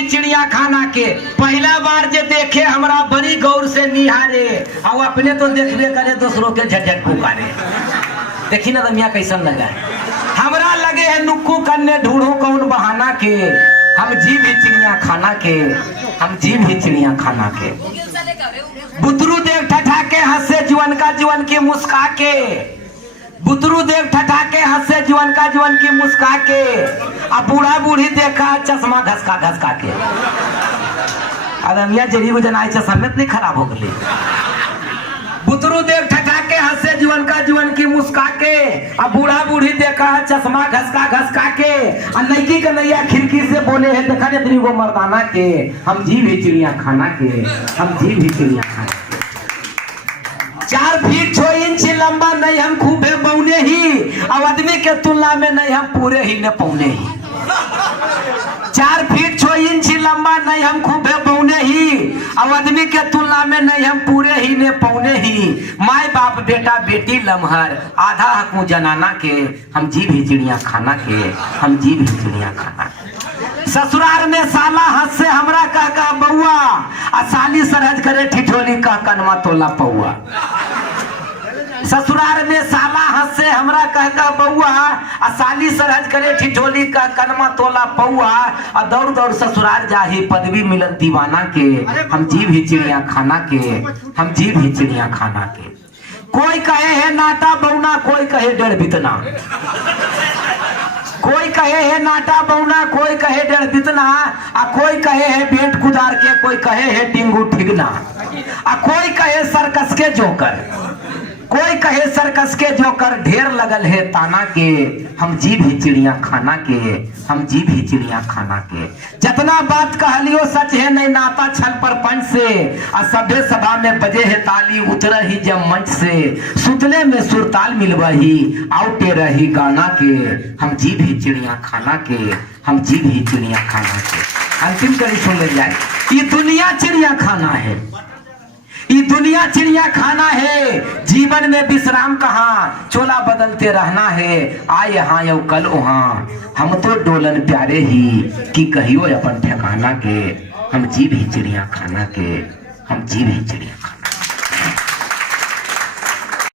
ही चिड़िया खाना के। पहला बार जे देखे हमरा बड़ी गौर से निहारे, और अपने तो देखबे करे दूसरों के झटझट पुकारे। देखी ना रमिया कैसन लगा है। हमरा लगे है नुक्कू करने ढूंढो कौन बहाना के, हम जीव ही चिड़िया खाना के, हम जीव ही चिड़िया खाना के। बुतरू देख ठठा के हंसे जीवन का जीवन की मुस्का के, बुतरू देख ठठा के हंसे जीवन का जीवन की मुस्का के, अब बूढ़ा बूढ़ी देखा चश्मा घसका घसका के। अरे मियाँ जरी को जना चश्मा नहीं खराब हो गई। बुतरू देख ठठा के हंसे जीवन का जीवन की मुस्का के, अब बूढ़ा बूढ़ी देखा चश्मा घसका घसका के, और नैकी कन्हैया खिड़की से बोले है देखा नहीं वो मर्दाना के, हम जीव ही चिड़िया खाना के, हम जीव ही चिड़िया खाना के। 4 फीट 6 इंच लंबा नहीं हम खूब है बौने ही, अब आदमी के तुलना में नहीं हम पूरे ही न पौने ही। 4 फीट 6 इंच लंबा नहीं हम खूब है बौने ही, अब आदमी के तुलना में नहीं हम पूरे ही ने पौने ही। माय बाप बेटा बेटी लम्हर आधा हकू जनाना के, हम जीव ही चिड़िया खाना के, हम जीव ही चिड़िया खाना के। ससुराल में साला हंस से हमरा कह बउआ, आ साली सरहज करे ठिठोली कह कनमा तोला पौआ। ससुराल में साला हंस से हमरा कह बउआ, आ साली सरहज करे ठिठोली कह कनमा तोला पौआ, आ दौड़ दौड़ ससुराल जाही पदवी मिलत दीवाना के, हम जीव ही चिड़िया खाना के, हम जीव ही चिड़िया खाना के। कोई कहे है नाटा बौना, कोई कहे डर बितना, कोई कहे है नाटा बौना, कोई कहे डर बितना, आ कोई कहे है बेट कुदार के, कोई कहे है टिंगू ठिगना, आ कोई कहे सर्कस के जोकर, कोई कहे सर्कस के जोकर, ढेर लगल है ताना के, हम जीव ही चिड़िया खाना के, हम जीव ही चिड़िया खाना के। जितना बात कहलियो सच है नहीं नाता छल पर पंच से, आ सभ्य सभा में बजे है ताली उतर ही जब मंच से, सुतले में सुरताल मिलवही आउटे रही गाना के, हम जीव ही चिड़िया खाना के, हम जीव ही चिड़िया खाना के। अंतिम कड़ी सुन ले जाए। ये दुनिया चिड़िया खाना है, ये दुनिया चिड़िया खाना है, जीवन में विश्राम कहाँ, चोला बदलते रहना है, आए यहाँ यो कल वहाँ, हम तो डोलन प्यारे ही कि कहियो अपन ठिकाना के, हम जीव ही चिड़िया खाना के, हम जीव ही चिड़िया।